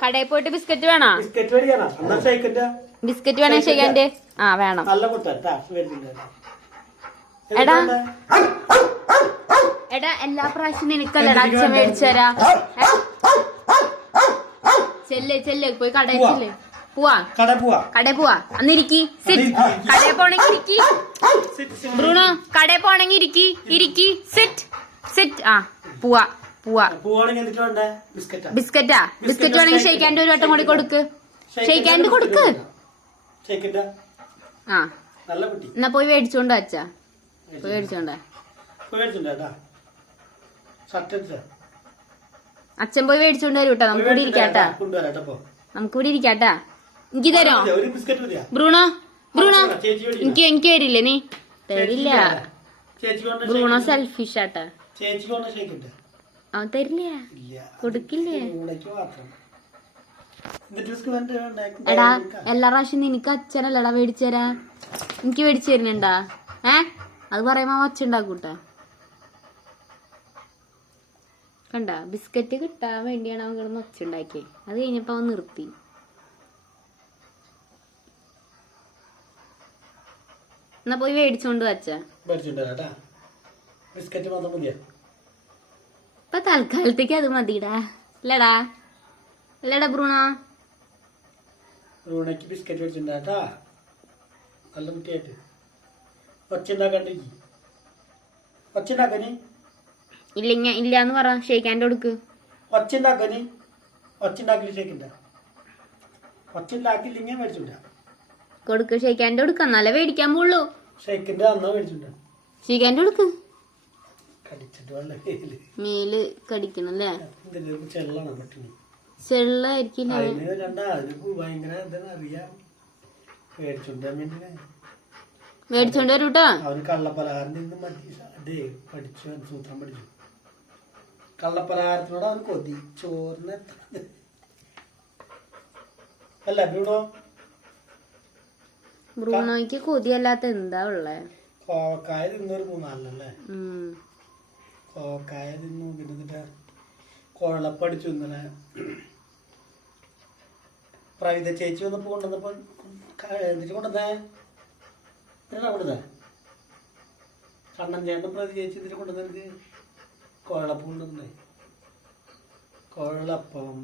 കടയിൽ പോയിട്ട് ബിസ്ക്കറ്റ് വേണോ? ബിസ്ക്കറ്റ് വേണേ ചെയ്യാണ്ട്. ആ വേണം. എടാ എടാ എല്ലാ പ്രാവശ്യം നിനക്കല്ലടാ അച്ഛൻ മേടിച്ചു തരാ. ചെല്ല് പോയി കടയിൽ ചെല്ല്. കടയിൽ പോവാ. അന്നിരിക്കി. കടയിൽ പോണെങ്കി ഇരിക്കി. ബ്രൂണോ കടയിൽ പോണെങ്കി ഇരിക്കി. സിറ്റ്. ആ പോവാ. ബിസ്ക്കറ്റാ? ബിസ്ക്കറ്റ് വേണമെങ്കിൽ ഷെയ്ക്കാൻ്റെ ഒരു വട്ടം കൂടി കൊടുക്ക്. ഷെയ്ക്കാൻ്റെ കൊടുക്ക്. ആ എന്നാ പോയി മേടിച്ചോണ്ട് അച്ഛാ. പോയി മേടിച്ചോണ്ടാ. അച്ഛൻ പോയി മേടിച്ചോണ്ട് വരും കേട്ടോ. നമുക്ക് ഇവിടെ ഇരിക്കാട്ടാ. എനിക്ക് തരോ ബ്രൂണോ? എനിക്ക് തരില്ലേ നീ? തരില്ല. ബ്രൂണോ സെൽഫിഷ് ആട്ടാ. അവൻ തരില്ല, കൊടുക്കില്ലേ? എടാ എല്ലാ പ്രാവശ്യം നിനക്ക് അച്ഛനല്ലടാ മേടിച്ചരാ. എനിക്ക് മേടിച്ചു തരുന്നുണ്ടാ? അത് പറയുമ്പോ അച്ഛൻ ഉണ്ടാക്കൂട്ടാ. കണ്ട ബിസ്ക്കറ്റ് കിട്ടാൻ വേണ്ടിയാണ് അവൻ കിടന്ന് ഒച്ച ഉണ്ടാക്കിയത്. അത് കഴിഞ്ഞപ്പോ അവൻ നിർത്തി. എന്നാ പോയി മേടിച്ചോണ്ട് വച്ചാ. ഇപ്പൊ തൽക്കാലത്തേക്ക് അത് മതിടാ. അല്ലടാ ബ്രൂണയ്ക്ക് ബിസ്ക്കറ്റ് മേടിച്ചിട്ടുണ്ടാ. നല്ല കുട്ടിയായിട്ട് ഇല്ലാന്ന് പറ. ഷെയ്ക്കാൻ്റെ കൊടുക്ക്. കൊടുക്ക്. ഷെയ്ക്കാൻ്റെ കൊടുക്ക. എന്നാലേ മേടിക്കാൻ പോളൂ. ഷെയ്ക്കാൻ്റെ കൊടുക്ക്. മേല് കടിക്കണല്ലേ? ചെള്ളായിരിക്കില്ല. മേടിച്ചോണ്ട് വരൂട്ടാ. അവന് കള്ളപ്പലഹാരം നിന്ന് പഠിച്ചു സൂത്രം പഠിച്ചു. കള്ളപ്പലഹാരത്തിനോട് അവന് കൊതി. ചോറിന് അല്ല ബ്രൂണോയ്ക്ക് കൊതിയല്ലാത്ത എന്താ ഉള്ളേ? കോവക്കായ തിന്നൊരു 3-4 കോവക്കായ തിന്നു. പിന്നെ കുഴലപ്പടിച്ചു. ഇന്നലെ പ്രവിത ചേച്ചി വന്നപ്പോ കൊണ്ടുവന്നപ്പോ എന്നിട്ട് കൊണ്ടുവന്നേ കണ്ണൻ ചേട്ടൻ പ്രതി ചേച്ചി എന്നിട്ട് കൊണ്ടുവന്നെനിക്ക് കുഴലപ്പം കൊണ്ടുവന്നേ. കുഴലപ്പം